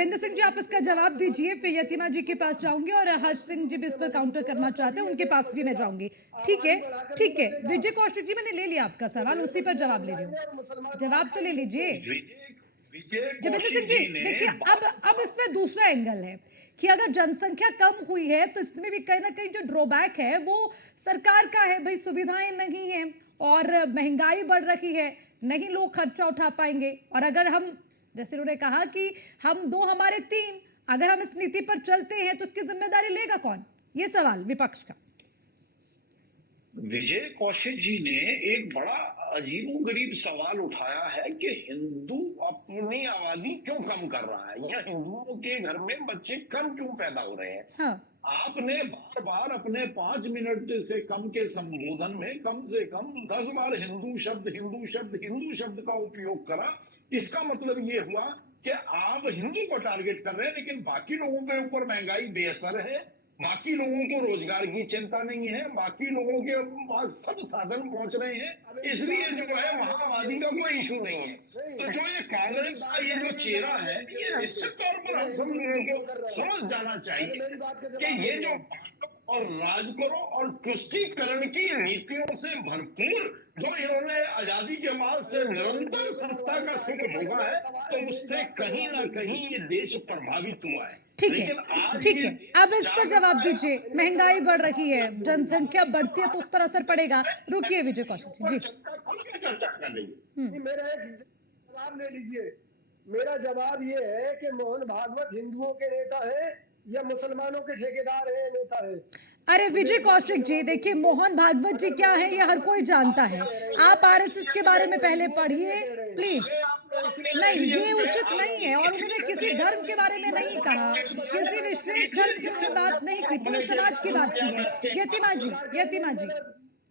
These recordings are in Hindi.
विपेंद्र सिंह जी, आप इसका जवाब दीजिए, फिर यतिमा जी के पास जाऊंगी और हर्ष सिंह जी भी इस पर काउंटर करना चाहते हैं, उनके पास भी मैं जाऊंगी। ठीक है, ठीक है। विजय कौशिक जी, मैंने ले लिया आपका सवाल, उसी पर जवाब ले रही हूँ। जवाब तो ले लीजिए जयविंद्र सिंह जी। देखिए, अब इसमें दूसरा एंगल है कि अगर जनसंख्या कम हुई है तो इसमें भी कहीं ना कहीं जो ड्रॉबैक है वो सरकार का है। भाई, सुविधाएं नहीं है और महंगाई बढ़ रही है, नहीं लोग खर्चा उठा पाएंगे। और अगर हम, जैसे उन्होंने कहा कि हम दो हमारे तीन, अगर हम इस नीति पर चलते हैं तो इसकी जिम्मेदारी लेगा कौन? ये सवाल विपक्ष का। विजय कौशिक जी ने एक बड़ा अजीबोगरीब सवाल उठाया है कि हिंदू अपनी आबादी क्यों कम कर रहा है, या हिंदुओं के घर में बच्चे कम क्यों पैदा हो रहे हैं। हाँ। आपने बार बार अपने 5 मिनट से कम के संबोधन में कम से कम 10 बार हिंदू शब्द हिंदू शब्द हिंदू शब्द का उपयोग करा। इसका मतलब ये हुआ कि आप हिंदू को टारगेट कर रहे हैं, लेकिन बाकी लोगों के ऊपर महंगाई बेअसर है, बाकी लोगों को रोजगार की चिंता नहीं है, बाकी लोगों के पास सब साधन पहुंच रहे हैं, इसलिए जो है वहां आबादी का कोई इशू नहीं है। तो जो ये कांग्रेस का ये जो चेहरा है, ये निश्चित तौर पर हम सब लोगों को समझ जाना चाहिए कि ये जो और राज करो और तुष्टीकरण की नीतियों से भरपूर जो इन्होंने आजादी के बाद से निरंतर सत्ता का सुख भोगा है, तो उससे कहीं ना कहीं ये देश प्रभावित हुआ है। ठीक है, ठीक है। अब इस पर जवाब दीजिए। महंगाई बढ़ रही है, जनसंख्या बढ़ती है तो उस पर असर पड़ेगा। रुकिए विजय कौशिक जी। चर्चा कर रही मेरा एक जवाब ले लीजिए। मेरा जवाब ये है कि मोहन भागवत हिंदुओं के नेता है या मुसलमानों के ठेकेदार है, नेता है? अरे विजय कौशिक जी, देखिए, मोहन भागवत जी क्या है ये हर कोई जानता है। आप आरएसएस के बारे में पहले पढ़िए प्लीज। नहीं, ये उचित नहीं है। और उन्होंने किसी धर्म के बारे में नहीं कहा, किसी विशेष धर्म की उन्होंने बात नहीं की, पूरे समाज की बात की है। यतिमा जी, यतिमा जी,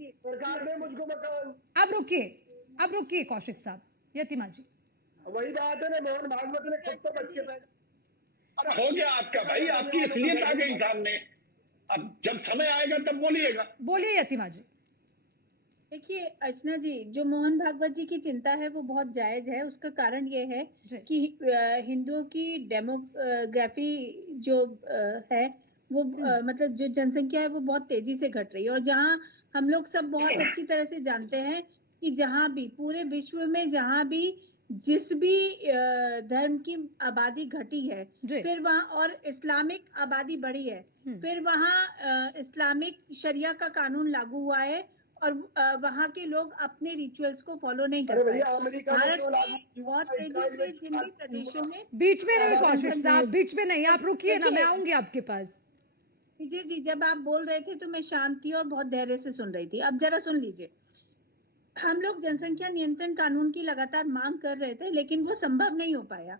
सरकार ने मुझको मकान। अब रुकिए कौशिक साहब। यतिमा जी, वही बात है ना, मोहन भागवत ने खुद तो बच्चे पैदा। अरे हो गया आपका भाई, आपकी इसलिए आ गई सामने। अब जब समय आएगा तब बोलिएगा। बोलिए यतिमा जी। देखिए अर्चना जी, जो मोहन भागवत जी की चिंता है वो बहुत जायज है। उसका कारण ये है कि हिंदुओं की डेमोग्राफी जो है वो मतलब जो जनसंख्या है वो बहुत तेजी से घट रही है। और जहाँ हम लोग सब बहुत अच्छी तरह से जानते हैं कि जहाँ भी पूरे विश्व में जहाँ भी जिस भी धर्म की आबादी घटी है, फिर वहाँ और इस्लामिक आबादी बढ़ी है, फिर वहाँ इस्लामिक शरिया का कानून लागू हुआ है और वहाँ के लोग अपने रिचुअल्स को फॉलो नहीं कर रहे। भारत में बहुत तेजी से जिन भी प्रदेशों में बीच में नहीं कौशिक साहब, बीच में नहीं, आप रुकिए ना, मैं आऊंगी आपके पास। जी, जब आप बोल रहे थे तो मैं शांत थी और बहुत धैर्य से सुन रही थी। अब जरा सुन लीजिए। हम लोग जनसंख्या नियंत्रण कानून की लगातार मांग कर रहे थे, लेकिन वो संभव नहीं हो पाया।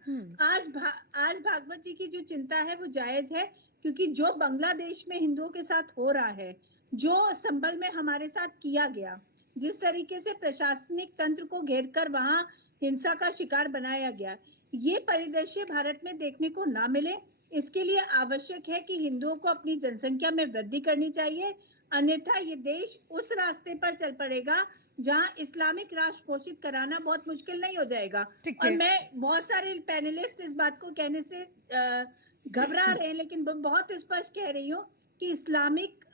आज भागवत जी की जो चिंता है वो जायज है, क्योंकि जो बांग्लादेश में हिंदुओं के साथ हो रहा है, जो संभल में हमारे साथ किया गया, जिस तरीके से प्रशासनिक तंत्र को घेरकर वहां हिंसा का शिकार बनाया गया, ये परिदृश्य भारत में देखने को ना मिले। इसके लिए आवश्यक है कि हिंदुओं को अपनी जनसंख्या में वृद्धि करनी चाहिए, अन्यथा ये देश उस रास्ते पर चल पड़ेगा जहां इस्लामिक राष्ट्र घोषित कराना बहुत मुश्किल नहीं हो जाएगा। और मैं, बहुत सारे पैनलिस्ट इस बात को कहने से घबरा रहे हैं, लेकिन बहुत स्पष्ट कह रही हूँ कि इस्लामिक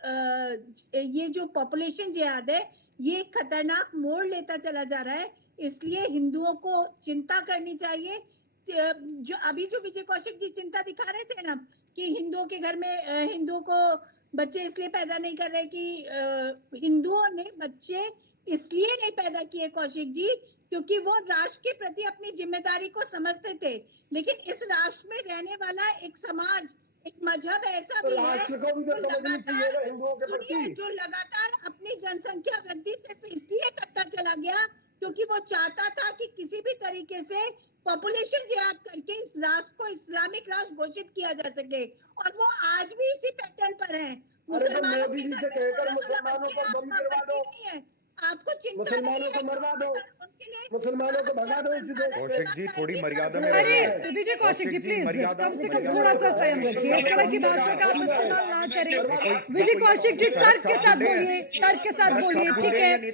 ये जो पॉपुलेशन जिहाद है ये खतरनाक मोड़ लेता चला जा रहा है। इसलिए हिंदुओं को चिंता करनी चाहिए। जो अभी जो विजय कौशिक जी चिंता दिखा रहे थे ना कि हिंदुओं के घर में हिंदुओं को बच्चे इसलिए पैदा नहीं कर रहे कि हिंदुओं ने बच्चे इसलिए नहीं पैदा किए कौशिक जी क्योंकि वो राष्ट्र के प्रति अपनी जिम्मेदारी को समझते थे। लेकिन इस राष्ट्र में रहने वाला एक समाज, एक मजहब ऐसा भी है जो लगातार अपनी जनसंख्या वृद्धि सिर्फ इसलिए करता चला गया क्योंकि वो चाहता था कि किसी भी तरीके से पॉपुलेशन जिहाद करके इस राष्ट्र को इस्लामिक राष्ट्र घोषित किया जा सके। और वो आज भी इसी पैटर्न पर है। मुसलमानों को आपको चिंता मुसलमानों को मरवा दो, मुसलमानों को भगा दो। कौशिक जी थोड़ी मर्यादा में अरे विजय कौशिक जी प्लीज कम से कम थोड़ा सा संयम रखिए, इस तरह की भाषा का आप इस्तेमाल ना करें। विजय कौशिक जी तर्क के साथ बोलिए, तर्क के साथ बोलिए, ठीक है।